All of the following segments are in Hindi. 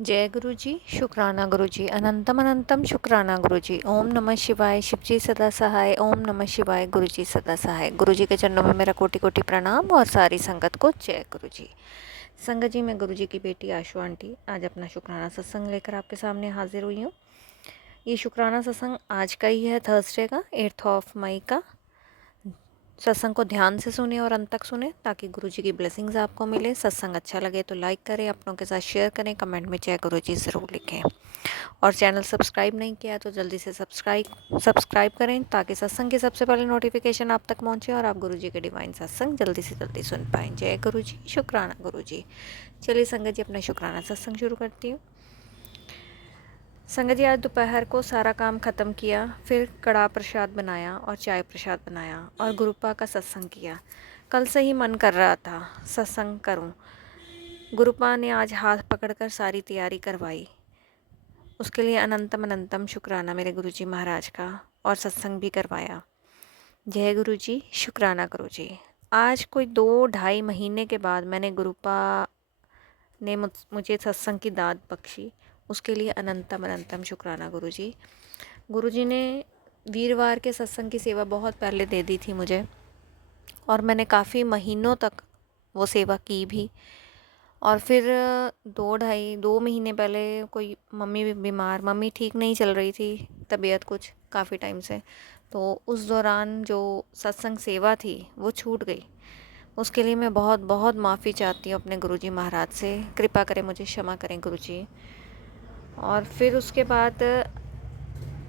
जय गुरु जी। शुक्राना गुरु जी। अनंतम अनंतम शुक्राना गुरु जी। ओम नमः शिवाय। शिव जी सदा सहाय। ओम नमः शिवाय। गुरु जी सदा सहाय। गुरु जी के चरणों में मेरा कोटि कोटि प्रणाम और सारी संगत को जय गुरु जी। संगत जी, मैं गुरु जी की बेटी आशु आंटी आज अपना शुक्राना सत्संग लेकर आपके सामने हाजिर हुई हूँ। ये शुक्राना सत्संग आज का ही है, थर्सडे का, 8 मई का। सत्संग को ध्यान से सुने और अंत तक सुने ताकि गुरुजी की ब्लेसिंग्स आपको मिले। सत्संग अच्छा लगे तो लाइक करें, अपनों के साथ शेयर करें, कमेंट में जय गुरुजी ज़रूर लिखें। और चैनल सब्सक्राइब नहीं किया तो जल्दी से सब्सक्राइब करें ताकि सत्संग की सबसे पहले नोटिफिकेशन आप तक पहुंचे और आप गुरुजी के डिवाइन सत्संग जल्दी से जल्दी सुन पाएँ। जय गुरुजी। शुक्राना गुरुजी। चलिए संगत जी, अपना शुक्राना सत्संग शुरू करती हूँ। संगत जी, आज दोपहर को सारा काम ख़त्म किया, फिर कड़ा प्रसाद बनाया और चाय प्रसाद बनाया और गुरुपा का सत्संग किया। कल से ही मन कर रहा था सत्संग करूं। गुरुपा ने आज हाथ पकड़कर सारी तैयारी करवाई। उसके लिए अनंतम अनंतम शुक्राना मेरे गुरुजी महाराज का। और सत्संग भी करवाया। जय गुरुजी। शुक्राना गुरुजी। आज कोई 2-2.5 महीने के बाद मैंने गुरुपा ने मुझे सत्संग की दाद बख्शी। उसके लिए अनंतम अनंतम शुक्राना गुरुजी। गुरुजी ने वीरवार के सत्संग की सेवा बहुत पहले दे दी थी मुझे और मैंने काफ़ी महीनों तक वो सेवा की भी। और फिर 2 महीने पहले कोई मम्मी भी बीमार, मम्मी ठीक नहीं चल रही थी, तबीयत कुछ काफ़ी टाइम से, तो उस दौरान जो सत्संग सेवा थी वो छूट गई। उसके लिए मैं बहुत बहुत माफ़ी चाहती हूँ अपने गुरुजी महाराज से। कृपा करें, मुझे क्षमा करें गुरुजी। और फिर उसके बाद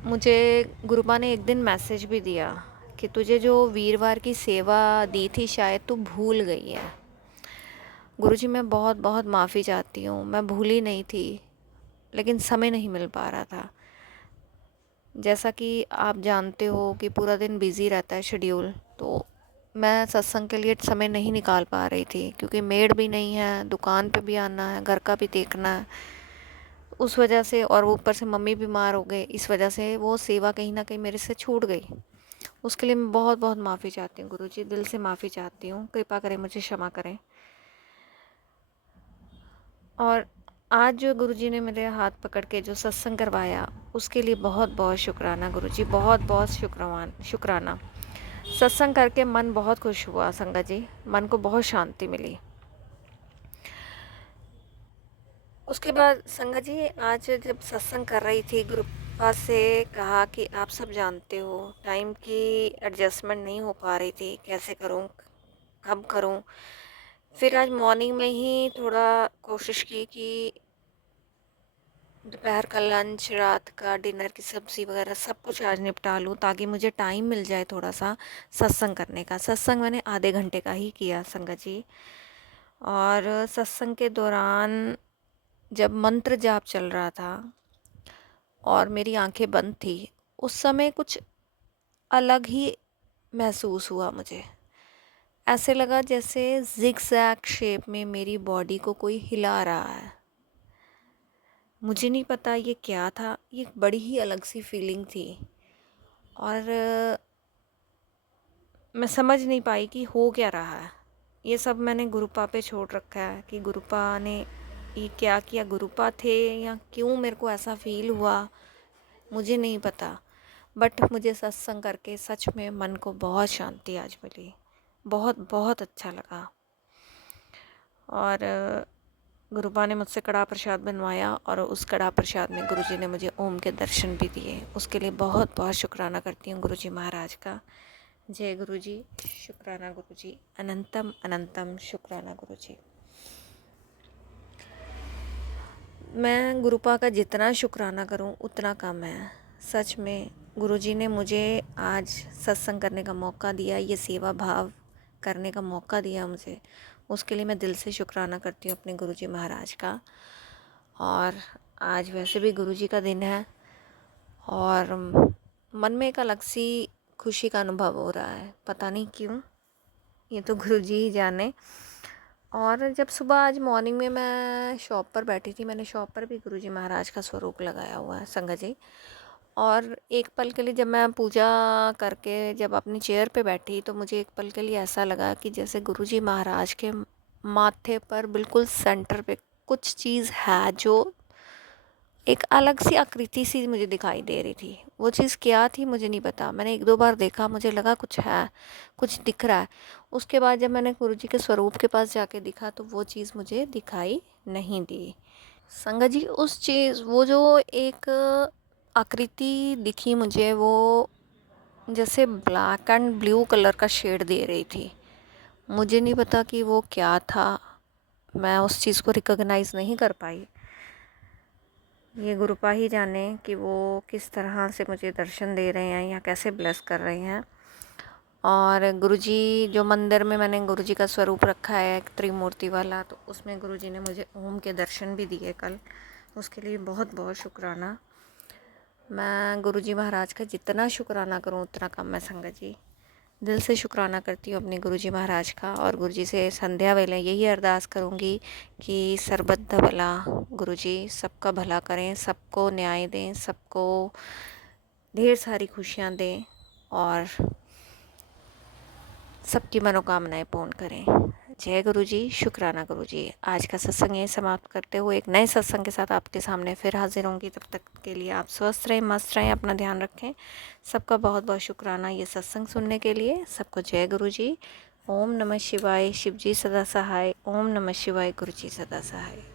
मुझे गुरुपा ने एक दिन मैसेज भी दिया कि तुझे जो वीरवार की सेवा दी थी शायद तू भूल गई है। गुरुजी, मैं बहुत बहुत माफ़ी चाहती हूँ, मैं भूली नहीं थी, लेकिन समय नहीं मिल पा रहा था। जैसा कि आप जानते हो कि पूरा दिन बिज़ी रहता है शेड्यूल, तो मैं सत्संग के लिए समय नहीं निकाल पा रही थी क्योंकि मेड भी नहीं है, दुकान पे भी आना है, घर का भी देखना है। उस वजह से, और वो ऊपर से मम्मी बीमार हो गए, इस वजह से वो सेवा कहीं ना कहीं मेरे से छूट गई। उसके लिए मैं बहुत बहुत माफ़ी चाहती हूँ गुरुजी, दिल से माफ़ी चाहती हूँ। कृपा करें, मुझे क्षमा करें। और आज जो गुरुजी ने मेरे हाथ पकड़ के जो सत्संग करवाया उसके लिए बहुत बहुत शुक्राना गुरुजी, बहुत बहुत शुक्राना। सत्संग करके मन बहुत खुश हुआ संगत जी, मन को बहुत शांति मिली। उसके बाद संगत जी, आज जब सत्संग कर रही थी, गुरुपा से कहा कि आप सब जानते हो टाइम की एडजस्टमेंट नहीं हो पा रही थी, कैसे करूं, कब करूं। फिर आज मॉर्निंग में ही थोड़ा कोशिश की कि दोपहर का लंच, रात का डिनर की सब्ज़ी वगैरह सब कुछ आज निपटा लूँ ताकि मुझे टाइम मिल जाए थोड़ा सा सत्संग करने का। सत्संग मैंने आधे घंटे का ही किया संगत जी। और सत्संग के दौरान जब मंत्र जाप चल रहा था और मेरी आंखें बंद थी, उस समय कुछ अलग ही महसूस हुआ मुझे। ऐसे लगा जैसे जिगजैग शेप में मेरी बॉडी को कोई हिला रहा है। मुझे नहीं पता ये क्या था, ये बड़ी ही अलग सी फीलिंग थी। और मैं समझ नहीं पाई कि हो क्या रहा है। ये सब मैंने गुरुपा पे छोड़ रखा है कि गुरुपा ने ये क्या किया, गुरुपा थे या क्यों मेरे को ऐसा फील हुआ, मुझे नहीं पता। बट मुझे सत्संग करके सच में मन को बहुत शांति आज मिली, बहुत बहुत अच्छा लगा। और गुरुपा ने मुझसे कड़ा प्रसाद बनवाया और उस कड़ा प्रसाद में गुरुजी ने मुझे ओम के दर्शन भी दिए। उसके लिए बहुत बहुत शुक्राना करती हूँ गुरुजी महाराज का। जय गुरुजी। शुक्राना गुरुजी। अनंतम अनंतम शुक्राना गुरुजी। मैं गुरुपा का जितना शुक्राना करूं उतना कम है। सच में गुरुजी ने मुझे आज सत्संग करने का मौका दिया, ये सेवा भाव करने का मौका दिया मुझे। उसके लिए मैं दिल से शुक्राना करती हूँ अपने गुरुजी महाराज का। और आज वैसे भी गुरुजी का दिन है और मन में एक अलग सी खुशी का अनुभव हो रहा है, पता नहीं क्यों, ये तो गुरुजी ही जाने। और जब सुबह आज मॉर्निंग में मैं शॉप पर बैठी थी, मैंने शॉप पर भी गुरुजी महाराज का स्वरूप लगाया हुआ है संगत जी। और एक पल के लिए जब मैं पूजा करके जब अपनी चेयर पे बैठी तो मुझे एक पल के लिए ऐसा लगा कि जैसे गुरुजी महाराज के माथे पर बिल्कुल सेंटर पे कुछ चीज़ है जो एक अलग सी आकृति सी मुझे दिखाई दे रही थी। वो चीज़ क्या थी मुझे नहीं पता। मैंने 1-2 बार देखा, मुझे लगा कुछ है, कुछ दिख रहा है। उसके बाद जब मैंने गुरुजी के स्वरूप के पास जाके देखा तो वो चीज़ मुझे दिखाई नहीं दी। संगत जी, उस चीज़ वो जो एक आकृति दिखी मुझे, वो जैसे ब्लैक एंड ब्लू कलर का शेड दे रही थी। मुझे नहीं पता कि वो क्या था, मैं उस चीज़ को रिकॉग्नाइज़ नहीं कर पाई। ये गुरुपा ही जाने कि वो किस तरह से मुझे दर्शन दे रहे हैं या कैसे ब्लेस कर रहे हैं। और गुरुजी जो मंदिर में मैंने गुरुजी का स्वरूप रखा है त्रिमूर्ति वाला, तो उसमें गुरुजी ने मुझे ओम के दर्शन भी दिए कल। उसके लिए बहुत बहुत शुक्राना। मैं गुरुजी महाराज का जितना शुक्राना करूं उतना कम है संगत जी। दिल से शुक्राना करती हूँ अपने गुरुजी महाराज का, और गुरुजी से संध्या वेले यही अरदास करूँगी कि सर्बत भला गुरुजी सबका भला करें, सबको न्याय दें, सबको ढेर सारी खुशियाँ दें और सबकी मनोकामनाएं पूर्ण करें। जय गुरुजी, शुक्राना गुरुजी। आज का सत्संग यहीं समाप्त करते हुए एक नए सत्संग के साथ आपके सामने फिर हाजिर होंगी। तब तक के लिए आप स्वस्थ रहें, मस्त रहें, अपना ध्यान रखें। सबका बहुत बहुत शुक्राना ये सत्संग सुनने के लिए। सबको जय गुरुजी। ओम नमः शिवाय, शिवजी सदा सहाय। ओम नमः शिवाय, गुरुजी सदा सहाय।